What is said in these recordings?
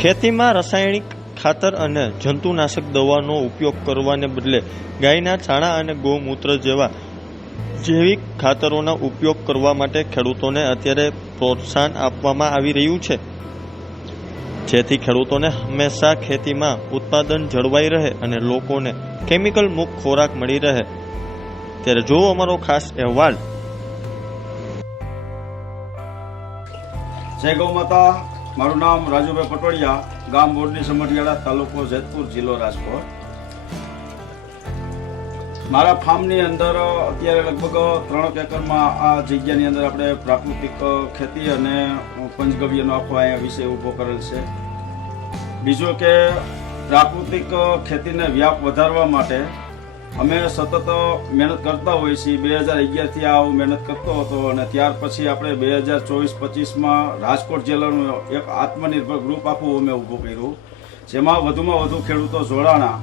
ખેતીમાં રાસાયણિક ખાતર અને જંતુનાશક દવાનો ઉપયોગ કરવાને બદલે ગાયના છાણા અને ગૌમૂત્ર જેવા જૈવિક ખાતરોના ઉપયોગ કરવા માટે ખેડૂતોને અત્યારે પ્રોત્સાહન આપવામાં આવી રહ્યું છે. જેથી ખેડૂતોને હંમેશા ખેતીમાં ઉત્પાદન જળવાઈ રહે અને લોકોને કેમિકલ મુક્ત ખોરાક મળી રહે. ત્યારે જો અમારો ખાસ અહેવાલ. જય ગૌ માતા. મારું નામ રાજુભાઈ પટોડિયા ગામ બોરડી સમઢિયાળા, તાલુકો જેતપુર જિલ્લો રાજકોટ. મારા ફાર્મની અંદર અત્યારે લગભગ ત્રણ એકરમાં આ જગ્યાની અંદર આપણે પ્રાકૃતિક ખેતી અને પંચગવ્યનો આખો અહીંયા વિષય ઊભો કરેલ છે. બીજો કે પ્રાકૃતિક ખેતીને વ્યાપ વધારવા માટે અમે સતત મહેનત કરતા હોઈએ છીએ. બે હજાર અગિયારથી આ હું મહેનત કરતો હતો અને ત્યાર પછી આપણે બે હજાર ચોવીસ પચીસમાં રાજકોટ જિલ્લાનું એક આત્મનિર્ભર ગ્રુપ આખું અમે ઊભું કર્યું. જેમાં વધુમાં વધુ ખેડૂતો જોડાણા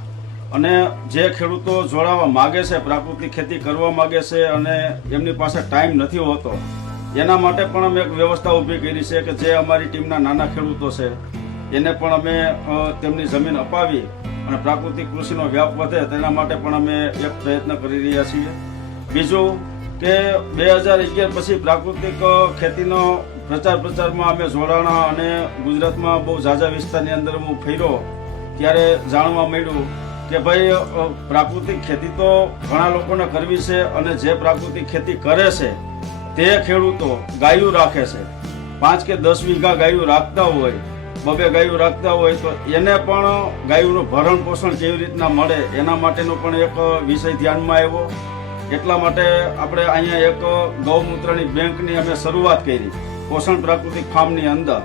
અને જે ખેડૂતો જોડાવા માગે છે, પ્રાકૃતિક ખેતી કરવા માગે છે અને એમની પાસે ટાઈમ નથી હોતો, એના માટે પણ અમે એક વ્યવસ્થા ઊભી કરી છે કે જે અમારી ટીમના નાના ખેડૂતો છે, એને પણ અમે તેમની જમીન અપાવી અને પ્રાકૃતિક કૃષિનો વ્યાપ વધે તેના માટે પણ અમે એક પ્રયત્ન કરી રહ્યા છીએ. બીજું કે બે હજાર અગિયાર પછી પ્રાકૃતિક ખેતીનો પ્રચાર પ્રચારમાં અમે જોડાણા અને ગુજરાતમાં બહુ ઝાઝા વિસ્તારની અંદર હું ફર્યો ત્યારે જાણવા મળ્યું કે ભાઈ પ્રાકૃતિક ખેતી તો ઘણા લોકોને કરવી છે અને જે પ્રાકૃતિક ખેતી કરે છે તે ખેડૂતો ગાયું રાખે છે. પાંચ કે દસ વીઘા ગાયું રાખતા હોય બબે ગાયું રાખતા હોય તો એને પણ ગાયુંનું ભરણ પોષણ કેવી રીતના મળે એના માટેનો પણ એક વિષય ધ્યાનમાં આવ્યો. એટલા માટે આપણે અહીંયા એક ગૌમૂત્રની બેંકની અમે શરૂઆત કરી, પોષણ પ્રાકૃતિક ફાર્મની અંદર.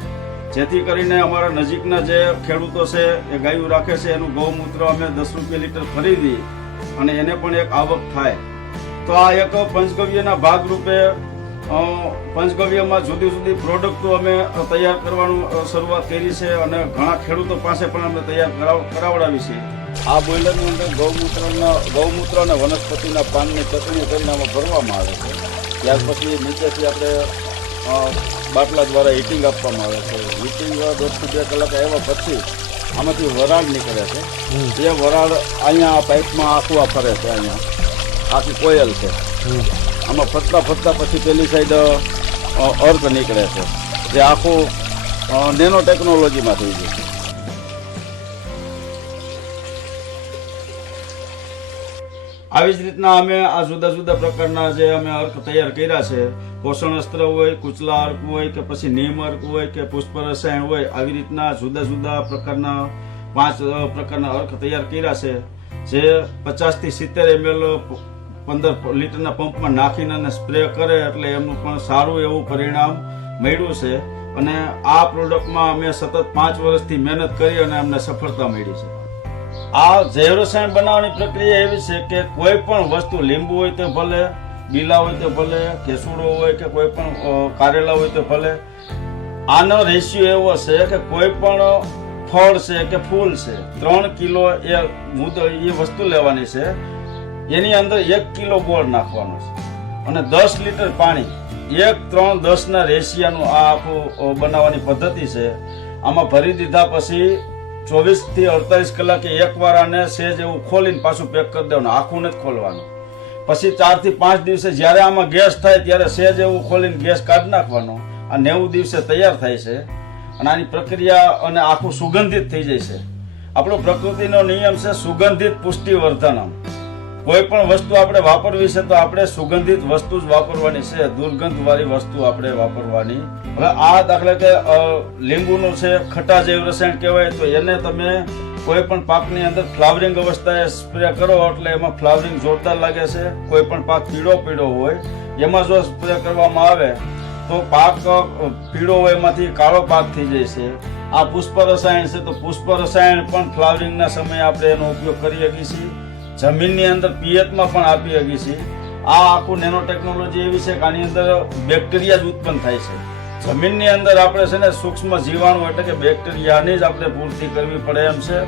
જેથી કરીને અમારા નજીકના જે ખેડૂતો છે, એ ગાયું રાખે છે, એનું ગૌમૂત્ર અમે દસ રૂપિયા લીટર ખરીદી અને એને પણ એક આવક થાય. તો આ એક પંચગવ્યના ભાગરૂપે પંચગવ્યમાં જુદી જુદી પ્રોડક્ટો અમે તૈયાર કરવાનું શરૂઆત કરી છે અને ઘણા ખેડૂતો પાસે પણ અમે તૈયાર કરાવડાવી છે. આ બોઇલરની અંદર ગૌમૂત્રના ગૌમૂત્ર અને વનસ્પતિના પાનની ચટણી કરીને આમાં ભરવામાં આવે છે. ત્યાર પછી નીચેથી આપણે બાટલા દ્વારા હીટિંગ આપવામાં આવે છે. હીટિંગ દોઢથી બે કલાક આવ્યા પછી આમાંથી વરાળ નીકળે છે. જે વરાળ અહીંયા આ પાઇપમાં આખું ફરે છે અહીંયા. આખી કોયલ છે. આમાં ફરતા ફરતા પછી પેલી સાઈડ અર્ક નીકળે છે. જે આખું નેનો ટેકનોલોજીમાં થઈ ગયું છે. આવી જ રીતના અમે આ જુદા જુદા પ્રકારના જે અમે અર્ક તૈયાર કર્યા છે, પોષણ અસ્ત્ર હોય, કુચલા અર્ક હોય કે પછી નીમ અર્ક હોય કે પુષ્પ રસાયણ હોય, આવી રીતના જુદા જુદા પ્રકારના પાંચ પ્રકારના અર્ક તૈયાર કર્યા છે. જે પચાસથી સિત્તેર એમએલ પંદર લીટરના પંપમાં નાખીને અને સ્પ્રે કરે એટલે એમનું પણ સારું એવું પરિણામ મળ્યું છે. અને આ પ્રોડક્ટમાં અમે સતત પાંચ વર્ષથી મહેનત કરી અને અમને સફળતા મળી છે. આ જૈવ બનાવવાની પ્રક્રિયા એવી છે કે કોઈ પણ વસ્તુ લીંબુ હોય તો ભલે, બીલા હોય તો ભલે, કેસુડો હોય કે કોઈ પણ કારેલા હોય તો ભલે. આનો રેશિયો એવો છે કે કોઈ પણ ફળ છે કે ફૂલ છે, ત્રણ કિલો એ મુદ એ વસ્તુ લેવાની છે. એની અંદર એક કિલો ગોળ નાખવાનો છે. અને દસ લીટર પાણી, એક, ત્રણ, દસના રેશિયાનું આ આખું બનાવવાની પદ્ધતિ છે. આમાં ભરી દીધા પછી ચોવીસથી અડતાલીસ કલાકે એકવાર આને સેજ એવું ખોલીને પાછું પેક કરી દેવાનું, આખું નથી ખોલવાનું. પછી ચારથી પાંચ દિવસે જ્યારે આમાં ગેસ થાય ત્યારે સેજ એવું ખોલીને ગેસ કાઢી નાખવાનો. આ નેવું દિવસે તૈયાર થાય છે અને આની પ્રક્રિયા અને આખું સુગંધિત થઈ જાય છે. આપણો પ્રકૃતિનો નિયમ છે સુગંધિત પુષ્ટિવર્ધનમ. કોઈ પણ વસ્તુ આપણે વાપરવી છે તો આપણે સુગંધિત વસ્તુ જ વાપરવાની છે દુર્ગંધ વાળી વસ્તુ આપણે વાપરવાની. હવે આ દાખલા કે લીંબુનું છે ખટા જેવું રસાયણ કહેવાય, તો એને તમે કોઈ પણ પાકની અંદર ફ્લાવરિંગ અવસ્થાએ સ્પ્રે કરો, એટલે એમાં ફ્લાવરિંગ જોરદાર લાગે છે. કોઈ પણ પાક પીળો પીળો હોય, એમાં જો સ્પ્રે કરવામાં આવે, તો પાક પીળો હોય, એમાંથી કાળો પાક થઈ જાય છે. આ પુષ્પ રસાયણ છે, તો પુષ્પ રસાયણ પણ ફ્લાવરિંગના સમયે આપણે એનો ઉપયોગ કરી શકીએ છીએ. જમીનની અંદર પિયતમાં પણ આપી શકીએ છે. આ આખું નેનો ટેકનોલોજી એવી છે કે આની અંદર બેક્ટેરિયા જ ઉત્પન્ન થાય છે. જમીનની અંદર આપણે છે ને સૂક્ષ્મ જીવાણુ એટલે કે બેક્ટેરિયાની જ આપણે પૂર્તિ કરવી પડે એમ છે.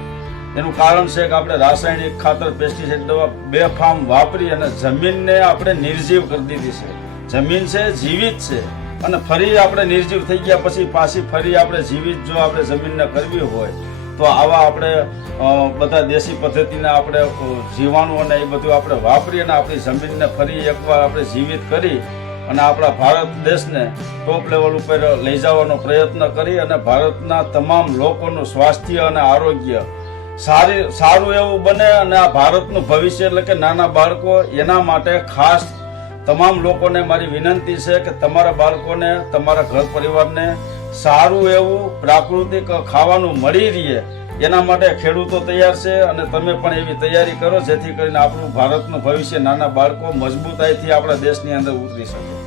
એનું કારણ છે કે આપણે રાસાયણિક ખાતર પેસ્ટિસાઇડ દવા બે ફાર્મ વાપરી અને જમીનને આપણે નિર્જીવ કરી દીધી છે. જમીન છે, જીવિત છે અને ફરી આપણે નિર્જીવ થઈ ગયા પછી પાછી ફરી આપણે જીવિત જો આપણે જમીનને કરવી હોય તો આવા આપણે બધા દેશી પદ્ધતિના આપણે જીવાણુ અને એ બધું આપણે વાપરી અને આપણી જમીનને ફરી એકવાર આપણે જીવિત કરી અને આપણા ભારત દેશને ટોપ લેવલ ઉપર લઈ જવાનો પ્રયત્ન કરી અને ભારતના તમામ લોકોનું સ્વાસ્થ્ય અને આરોગ્ય સારી, સારું એવું બને અને આ ભારતનું ભવિષ્ય એટલે કે નાના બાળકો, એના માટે ખાસ તમામ લોકોને મારી વિનંતી છે કે તમારા બાળકોને, તમારા ઘર પરિવારને સારું એવું પ્રાકૃતિક ખાવાનું મળી રહે એના માટે ખેડૂતો તૈયાર છે અને તમે પણ એવી તૈયારી કરો જેથી કરીને આપણું ભારતનું ભવિષ્ય નાના બાળકો મજબૂતાઈથી આપણા દેશની અંદર ઉતરી શકે.